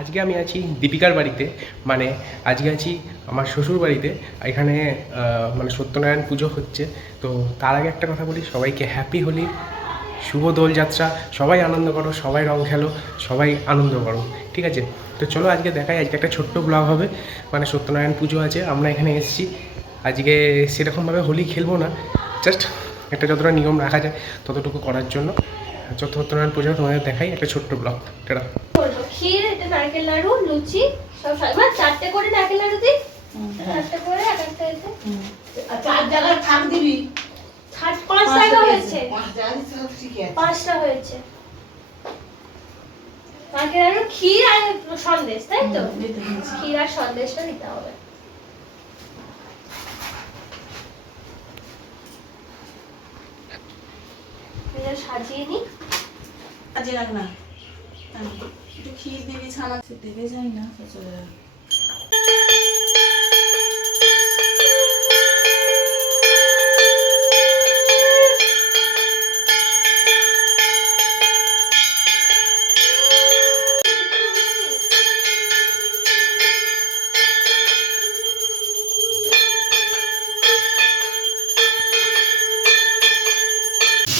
আজকে আমি আছি দীপিকার বাড়িতে মানে আজকে আছি আমার শ্বশুর বাড়িতে। এখানে মানে সত্যনারায়ণ পুজো হচ্ছে। তো তার আগে একটা কথা বলি, সবাইকে হ্যাপি হোলি, শুভ দোলযাত্রা, সবাই আনন্দ করো, সবাই রং খেলো, সবাই আনন্দ করো, ঠিক আছে? তো চলো আজকে দেখাই, আজকে একটা ছোট্ট ব্লগ হবে। মানে সত্যনারায়ণ পুজো আছে, আমরা এখানে এসেছি। আজকে সেরকমভাবে হোলি খেলব না জাস্ট একটা যতটা নিয়ম রাখা যায় ততটুকু করার জন্য। সত্যনারায়ণ পুজো তোমাদের দেখাই, একটা ছোট্ট ব্লগ টাটা। নারকেল নাড়ু লুচি সব সব- মানে চারটে করে নারকেল নাড়ু দিই। চারটে করে এক একটা এতে চার জায়গায় থাক দিবি। ষাট পাঁচ হয়েছে। জায়গা আছে। পাঁচটা হয়েছে। নারকেল নাড়ু ক্ষীর আর সন্দেশ তাই তো? হয়েছে। ক্ষীর আর সন্দেশটা দিতে হবে। এটা সাজিয়ে নিই। আজকে রাখ না একটু ক্ষীর দিবি ছানা দেবে যাই না তো চলে যাবে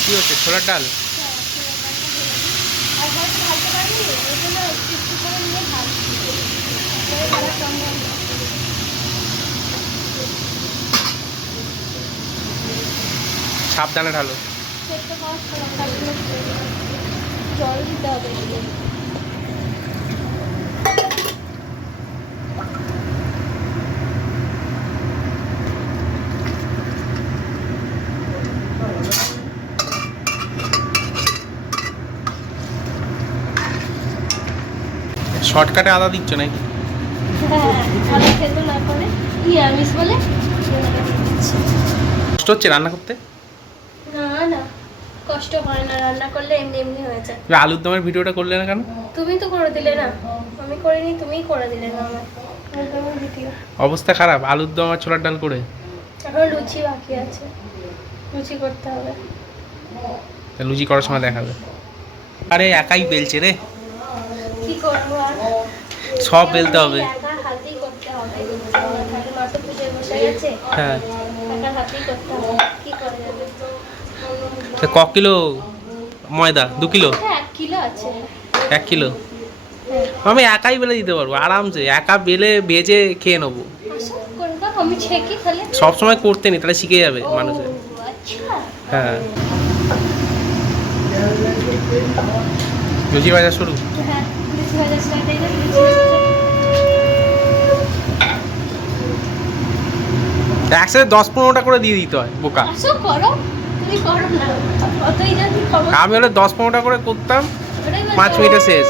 কি হচ্ছে ছোলার ডাল সাবধানে ঢালো। জল দিতে হবে শর্টকাটে আদা দিচ্ছ নাকি? না বলে কষ্ট হচ্ছে রান্না করতে? না না কষ্ট হয় না রান্না করলে এমনি এমনি হয়ে যায় আলুর দমের ভিডিওটা করলে না কেন? তুমি তো করে দিলে না আমি করিনি তুমিই করে দিলে না আমার অবস্থা খারাপ আলুর দম আর ছোলার ডাল করে। এখন লুচি বাকি আছে লুচি করতে হবে। লুচি করার সময় দেখাবে। আরে একাই বেলছে রে। সব বেলতে হবে। হ্যাঁ। কি কিলো ময়দা? দু কিলো? হ্যাঁ এক কিলো হ্যাঁ। আমি একাই বেলে দিতে পারব আরামসে। একা বেলে ভেজে খেয়ে নেব। আসো কোনটা আমি ছেঁকি তাহলে? সব সময় করতে নি তাহলে শিখে যাবে মানুষের। আচ্ছা। হ্যাঁ। লুচি ভাজা শুরু। হ্যাঁ। ভাজা একসাথে দশ পনেরোটা করে দিয়ে দিতে হয় বোকা। আমি হলে দশ পনেরোটা করে করতাম পাঁচ মিনিটে শেষ।